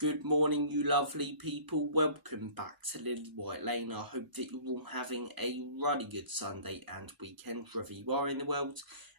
Good morning, you lovely people. Welcome back to Little White Lane. I hope that you're all having a really good Sunday and weekend, wherever you are in the world,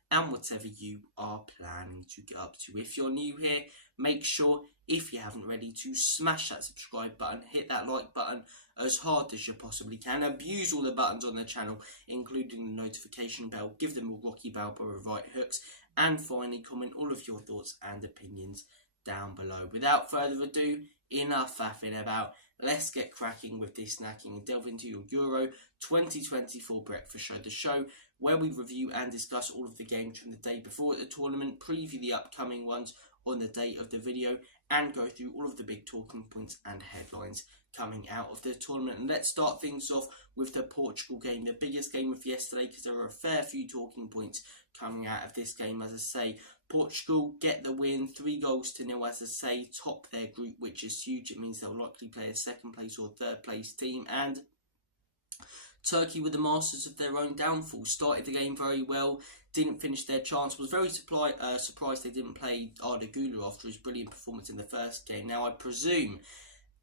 and whatever you are planning to get up to. If you're new here, make sure, if you haven't already, to smash that subscribe button, hit that like button as hard as you possibly can. Abuse all the buttons on the channel, including the notification bell. Give them a Rocky Balboa right hooks. And finally, comment all of your thoughts and opinions down below. Without further ado, enough faffing about. Let's get cracking with this snacking and delve into your Euro 2024 breakfast show. The show where we review and discuss all of the games from the day before the tournament, preview the upcoming ones on the day of the video, and go through all of the big talking points and headlines coming out of the tournament. And let's start things off with the Portugal game, the biggest game of yesterday, because there were a fair few talking points coming out of this game. As I say, Portugal get the win, 3-0, as I say, top their group, which is huge. It means they'll likely play a second place or third place team. And Turkey were the masters of their own downfall. Started the game very well, didn't finish their chance. Was very surprised they didn't play Arda Güler after his brilliant performance in the first game. Now, I presume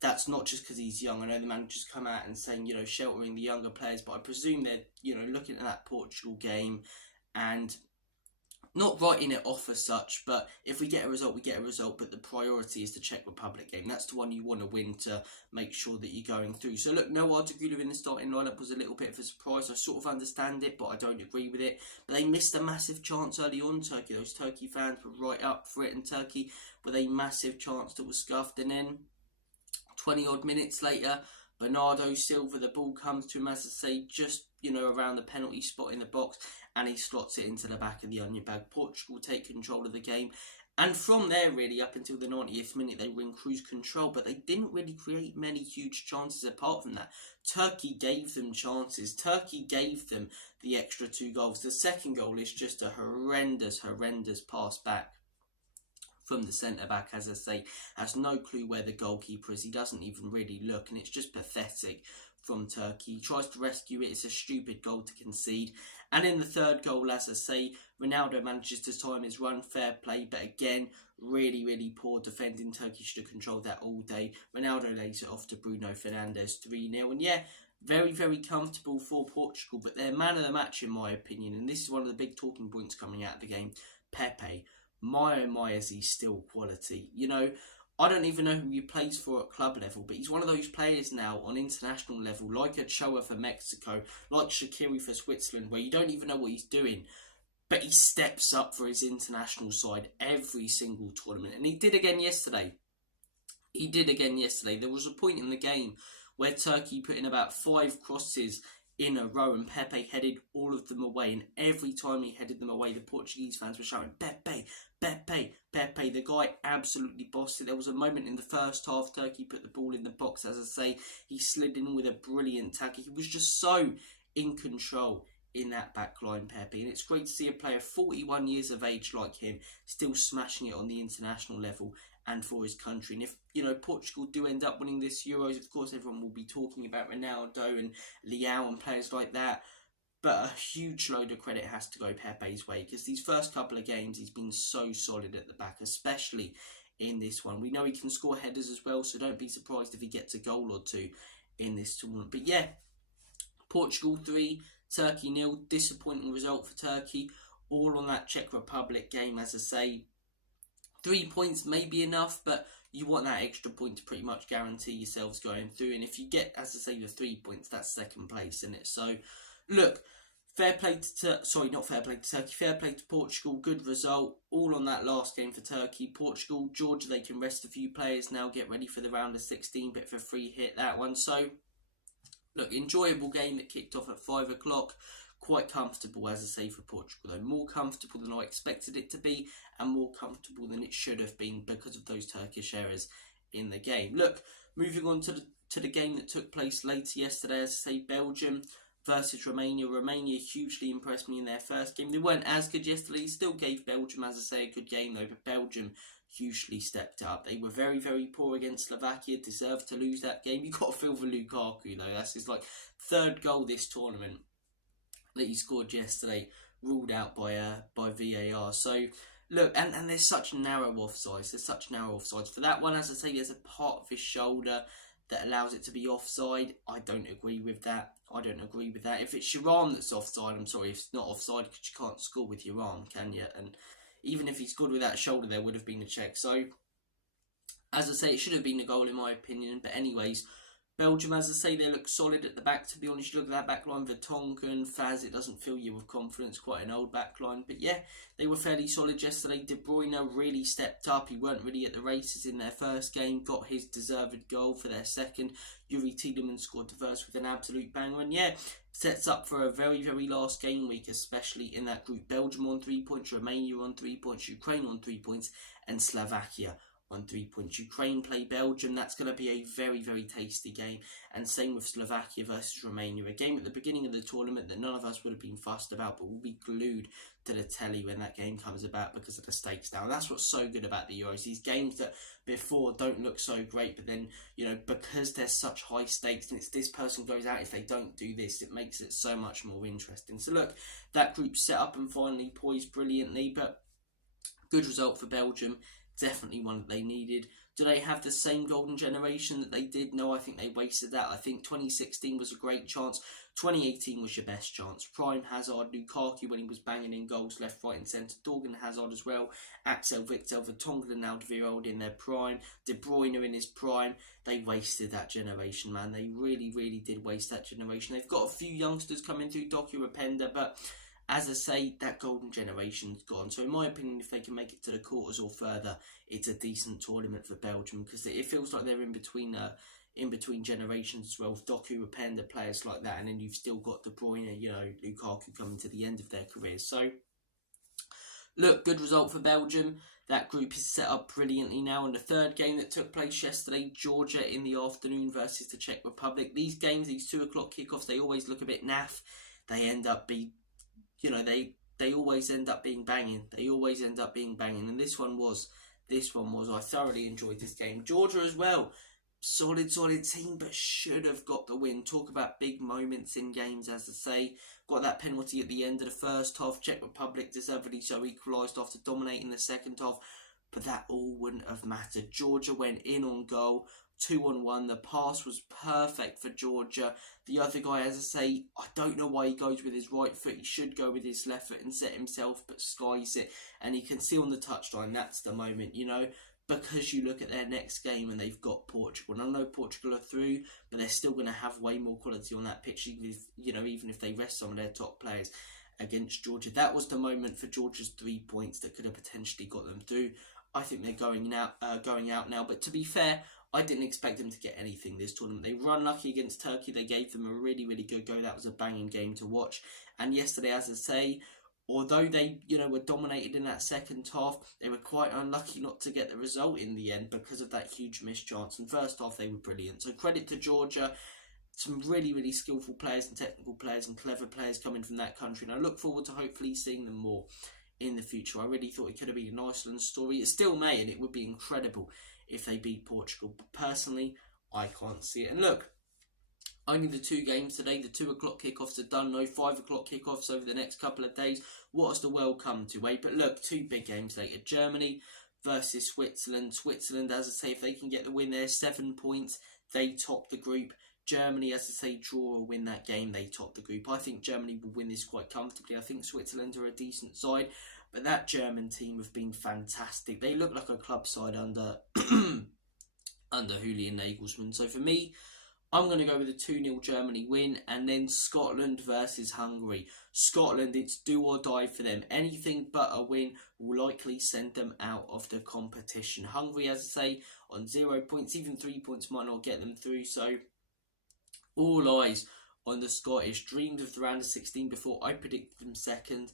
that's not just because he's young. I know the manager's come out and saying, sheltering the younger players, but I presume they're, looking at that Portugal game and not writing it off as such, but if we get a result, we get a result, but the priority is the Czech Republic game. That's the one you want to win to make sure that you're going through. So look, no Arda Güler in the starting lineup was a little bit of a surprise. I sort of understand it, but I don't agree with it. But they missed a massive chance early on, Turkey. Those Turkey fans were right up for it, and Turkey with a massive chance that was scuffed. And then 20 odd minutes later, Bernardo Silva, the ball comes to him, as I say, just around the penalty spot in the box, and he slots it into the back of the onion bag. Portugal take control of the game, and from there, really, up until the 90th minute, they were in cruise control, but they didn't really create many huge chances apart from that. Turkey gave them chances. Turkey gave them the extra 2 goals. The second goal is just a horrendous pass back from the centre-back, as I say, has no clue where the goalkeeper is. He doesn't even really look, and it's just pathetic from Turkey. He tries to rescue it. It's a stupid goal to concede. And in the third goal, as I say, Ronaldo manages to time his run, fair play, but again, really poor defending. Turkey should have controlled that all day. Ronaldo lays it off to Bruno Fernandes, 3-0. And yeah, very comfortable for Portugal, but they're man of the match in my opinion. And this is one of the big talking points coming out of the game. Pepe. My oh my, is he still quality. I don't even know who he plays for at club level, but he's one of those players now on international level, like Ochoa for Mexico, like Shaqiri for Switzerland, where you don't even know what he's doing, but he steps up for his international side every single tournament. And he did again yesterday. There was a point in the game where Turkey put in about 5 crosses in a row, and Pepe headed all of them away, and every time he headed them away, the Portuguese fans were shouting, Pepe, Pepe, Pepe. The guy absolutely bossed it. There was a moment in the first half, Turkey put the ball in the box, as I say, he slid in with a brilliant tackle. He was just so in control in that back line, Pepe, and it's great to see a player 41 years of age like him still smashing it on the international level and for his country. And if Portugal do end up winning this Euros, of course everyone will be talking about Ronaldo and Leao and players like that, but a huge load of credit has to go Pepe's way, because these first couple of games he's been so solid at the back, especially in this one. We know he can score headers as well, so don't be surprised if he gets a goal or two in this tournament. But yeah, Portugal 3, Turkey 0. Disappointing result for Turkey, all on that Czech Republic game. As I say, 3 points may be enough, but you want that extra point to pretty much guarantee yourselves going through. And if you get, as I say, the 3 points, that's second place, isn't it? So, look, fair play to Portugal. Good result, all on that last game for Turkey. Portugal, Georgia, they can rest a few players now, get ready for the round of 16, bit of a free hit, that one. So, look, enjoyable game that kicked off at 5 o'clock. Quite comfortable, as I say, for Portugal, though. More comfortable than I expected it to be, and more comfortable than it should have been because of those Turkish errors in the game. Look, moving on to the game that took place later yesterday, as I say, Belgium versus Romania. Romania hugely impressed me in their first game. They weren't as good yesterday. Still gave Belgium, as I say, a good game, though, but Belgium hugely stepped up. They were very poor against Slovakia, deserved to lose that game. You've got to feel for Lukaku, though. That's his, third goal this tournament that he scored yesterday, ruled out by VAR. So Look, and there's such narrow offsides. There's such narrow offsides. For that one, as I say, there's a part of his shoulder that allows it to be offside. I don't agree with that. I don't agree with that. If it's your arm that's offside, I'm sorry, if it's not offside, because you can't score with your arm, can you? And even if he scored with that shoulder, there would have been a check. So, as I say, it should have been a goal in my opinion. But anyways, Belgium, as I say, they look solid at the back. To be honest, you look at that back line, Vertonghen, Faz, it doesn't fill you with confidence. Quite an old back line. But yeah, they were fairly solid yesterday. De Bruyne really stepped up. He weren't really at the races in their first game. Got his deserved goal for their second. Yuri Tielemans scored the first with an absolute banger. And yeah, sets up for a very, very last game week, especially in that group. Belgium on 3 points, Romania on 3 points, Ukraine on 3 points, and Slovakia on 3 points. Ukraine play Belgium. That's going to be a very, very tasty game. And same with Slovakia versus Romania. A game at the beginning of the tournament that none of us would have been fussed about, but we'll be glued to the telly when that game comes about because of the stakes now. And that's what's so good about the Euros. These games that before don't look so great, but then, you know, because there's such high stakes and it's this person goes out if they don't do this, it makes it so much more interesting. So look, that group set up and finally poised brilliantly, but good result for Belgium. Definitely one that they needed. Do they have the same golden generation that they did? No, I think they wasted that. I think 2016 was a great chance. 2018 was your best chance. Prime Hazard, Lukaku when he was banging in goals left, right and centre. Dorgan Hazard as well. Axel Witsel, Vertonghen and Alderweireld in their prime. De Bruyne in his prime. They wasted that generation, man. They really, really did waste that generation. They've got a few youngsters coming through, Doku Rapenda, but as I say, that golden generation's gone. So in my opinion, if they can make it to the quarters or further, it's a decent tournament for Belgium because it feels like they're in between generations as well. With Doku, Rapenda, players like that, and then you've still got De Bruyne, you know, Lukaku coming to the end of their careers. So look, good result for Belgium. That group is set up brilliantly now. And the third game that took place yesterday, Georgia in the afternoon versus the Czech Republic. These games, these 2 o'clock kickoffs, they always look a bit naff. They end up they always end up being banging. They always end up being banging. And this one was. I thoroughly enjoyed this game. Georgia as well. Solid team, but should have got the win. Talk about big moments in games, as I say. Got that penalty at the end of the first half. Czech Republic deservedly so equalised after dominating the second half. But that all wouldn't have mattered. Georgia went in on goal. 2-on-1. The pass was perfect for Georgia. The other guy, as I say, I don't know why he goes with his right foot. He should go with his left foot and set himself, but skies it. And you can see on the touchline, that's the moment, you know, because you look at their next game and they've got Portugal. And I know Portugal are through, but they're still going to have way more quality on that pitch, even if they rest some of their top players against Georgia. That was the moment for Georgia's 3 points that could have potentially got them through. I think they're going out now. But to be fair, I didn't expect them to get anything this tournament. They were unlucky against Turkey. They gave them a really, really good go. That was a banging game to watch. And yesterday, as I say, although they, were dominated in that second half, they were quite unlucky not to get the result in the end because of that huge missed chance. And first half, they were brilliant. So credit to Georgia. Some really, really skillful players and technical players and clever players coming from that country. And I look forward to hopefully seeing them more in the future. I really thought it could have been an Iceland story. It still may, and it would be incredible if they beat Portugal. But personally, I can't see it. And look, only the 2 games today. The 2 o'clock kickoffs are done. No 5 o'clock kickoffs over the next couple of days. What has the world come to, eh? But look, 2 big games later. Germany versus Switzerland. Switzerland, as I say, if they can get the win there, 7 points, they top the group. Germany, as I say, draw or win that game, they top the group. I think Germany will win this quite comfortably. I think Switzerland are a decent side. But that German team have been fantastic. They look like a club side under Julian Nagelsmann. So for me, I'm going to go with a 2-0 Germany win. And then Scotland versus Hungary. Scotland, it's do or die for them. Anything but a win will likely send them out of the competition. Hungary, as I say, on 0 points. Even 3 points might not get them through. So all eyes on the Scottish. Dreamed of the round of 16 before. I predicted them second.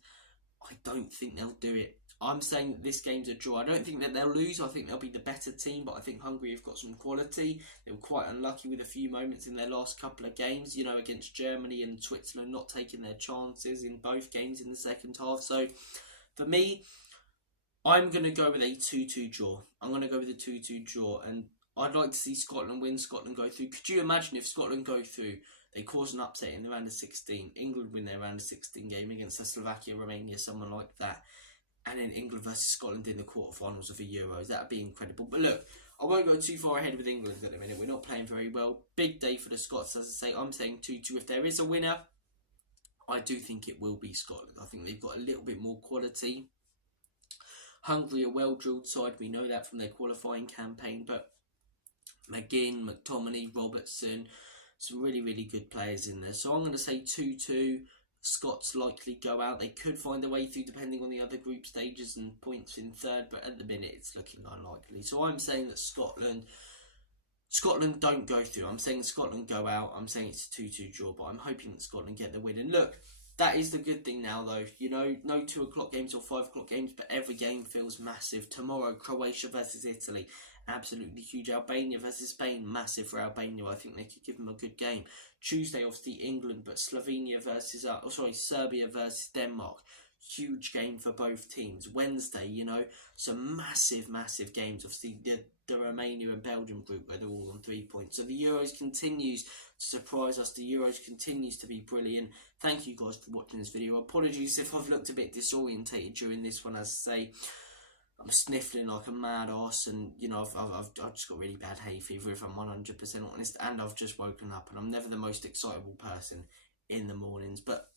I don't think they'll do it. I'm saying that this game's a draw. I don't think that they'll lose. I think they'll be the better team, but I think Hungary have got some quality. They were quite unlucky with a few moments in their last couple of games, against Germany and Switzerland, not taking their chances in both games in the second half. So, for me, I'm going to go with a 2-2 draw. I'm going to go with a 2-2 draw, and I'd like to see Scotland win, Scotland go through. Could you imagine if Scotland go through, they cause an upset in the round of 16, England win their round of 16 game against the Slovakia, Romania, someone like that. and then England versus Scotland in the quarterfinals of the Euros. That would be incredible. But look, I won't go too far ahead with England at the minute. We're not playing very well. Big day for the Scots, as I say. I'm saying 2-2. If there is a winner, I do think it will be Scotland. I think they've got a little bit more quality. Hungary, a well-drilled side. We know that from their qualifying campaign. But McGinn, McTominay, Robertson, some really, really good players in there. So I'm going to say 2-2. Scots likely go out. They could find a way through depending on the other group stages and points in third, but at the minute it's looking unlikely. So I'm saying that Scotland don't go through. I'm saying Scotland go out. I'm saying it's a 2-2 draw, but I'm hoping that Scotland get the win. And look, that is the good thing now, though. You know, no 2 o'clock games or 5 o'clock games, but every game feels massive. Tomorrow, Croatia versus Italy. Absolutely huge. Albania versus Spain. Massive for Albania. I think they could give them a good game. Tuesday, obviously, England, but Serbia versus Denmark. Huge game for both teams. Wednesday, you know, some massive, massive games. Obviously, the Romania and Belgium group where they're all on 3 points. So the Euros continues to surprise us. The Euros continues to be brilliant. Thank you guys for watching this video. Apologies if I've looked a bit disorientated during this one. As I say, I'm sniffling like a mad arse, and you know I've just got really bad hay fever if I'm 100% honest, and I've just woken up, and I'm never the most excitable person in the mornings. But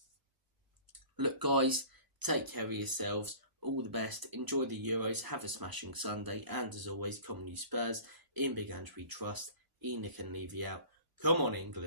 look, guys, take care of yourselves. All the best. Enjoy the Euros. Have a smashing Sunday, and as always, come on you Spurs. In Big Ange we trust. Enoch can leave you out. Come on, England.